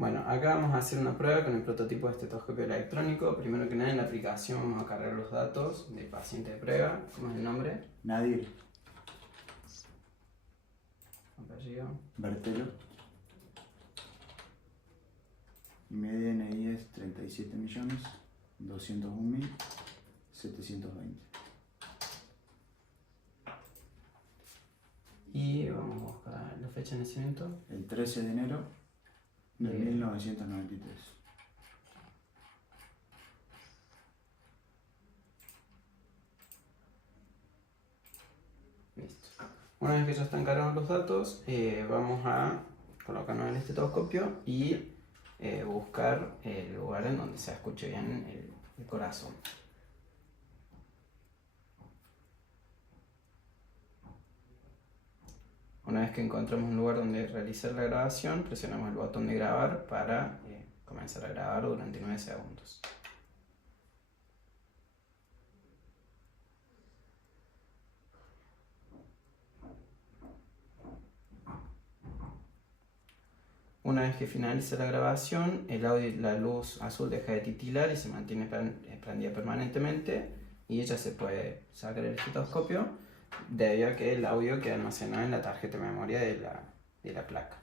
Bueno, acá vamos a hacer una prueba con el prototipo de estetoscopio electrónico. Primero que nada, en la aplicación vamos a cargar los datos del paciente de prueba. ¿Cómo es el nombre? Nadir. Apellido. Bertelo. Y mi DNI es 37.201.720. Y vamos a buscar la fecha de nacimiento. El 13 de enero de 1993. Listo. Una vez que ya están cargados los datos, vamos a colocarnos en el estetoscopio y buscar el lugar en donde se escuche bien el corazón. Una vez que encontramos un lugar donde realizar la grabación, presionamos el botón de grabar para comenzar a grabar durante 9 segundos. Una vez que finaliza la grabación, el audio y la luz azul deja de titilar y se mantiene prendida permanentemente, y ya se puede sacar el estetoscopio debido a que el audio queda almacenado en la tarjeta de memoria de la placa.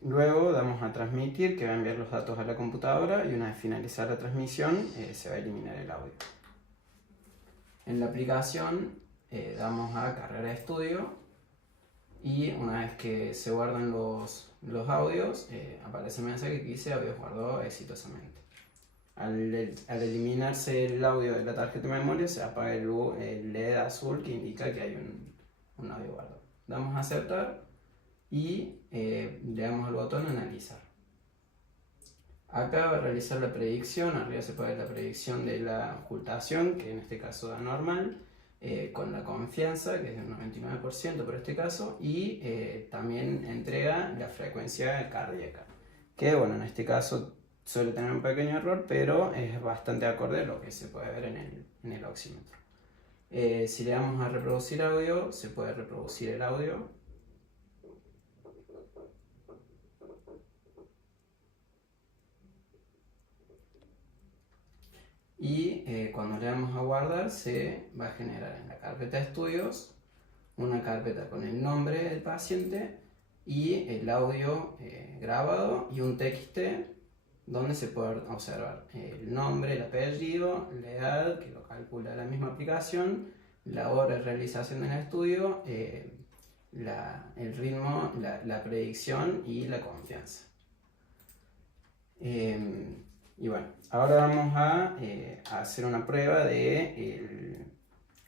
Luego damos a transmitir, que va a enviar los datos a la computadora, y una vez finalizar la transmisión se va a eliminar el audio. En la aplicación damos a cargar a estudio, y una vez que se guardan los audios, aparece el mensaje que dice audio guardado exitosamente. Al eliminarse el audio de la tarjeta de memoria, se apaga el LED azul que indica que hay un audio guardado. Damos a aceptar y le damos al botón analizar. Acá va a realizar la predicción. Arriba se puede ver la predicción de la ocultación, que en este caso da normal, con la confianza, que es del 99% por este caso, y también entrega la frecuencia cardíaca, que bueno, en este caso suele tener un pequeño error, pero es bastante acorde a lo que se puede ver en el oxímetro. Si le damos a reproducir audio, se puede reproducir el audio. Y cuando le damos a guardar, se va a generar en la carpeta de estudios una carpeta con el nombre del paciente y el audio grabado, y un TXT donde se puede observar el nombre, el apellido, la edad, que lo calcula la misma aplicación, la hora de realización del estudio, el ritmo, la predicción y la confianza. Y bueno, ahora vamos a hacer una prueba de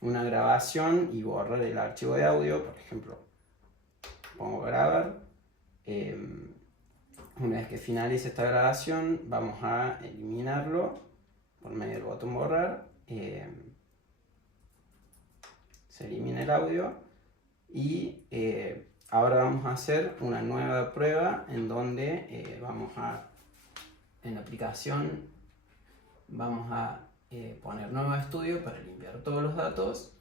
una grabación y borrar el archivo de audio. Por ejemplo, pongo grabar. Una vez que finalice esta grabación, vamos a eliminarlo por medio del botón borrar. Se elimina el audio y ahora vamos a hacer una nueva prueba en donde en la aplicación vamos a poner nuevo estudio para limpiar todos los datos,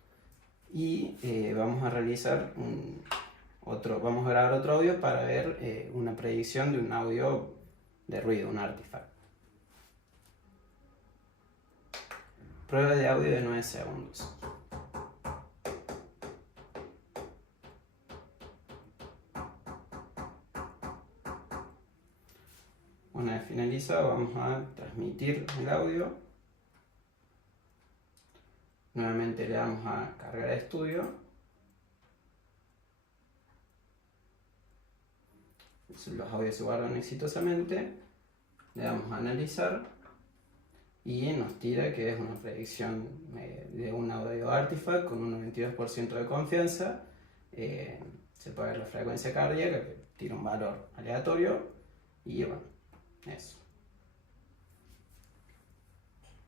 y vamos a realizar vamos a grabar otro audio para ver una predicción de un audio de ruido, un artifact. Prueba de audio de 9 segundos. Una vez finalizado, vamos a transmitir el audio. Nuevamente le damos a cargar a estudio. Los audios se guardan exitosamente. Le damos a analizar y nos tira que es una predicción de un audio artifact con un 92% de confianza. Se puede ver la frecuencia cardíaca, que tira un valor aleatorio, y bueno, eso.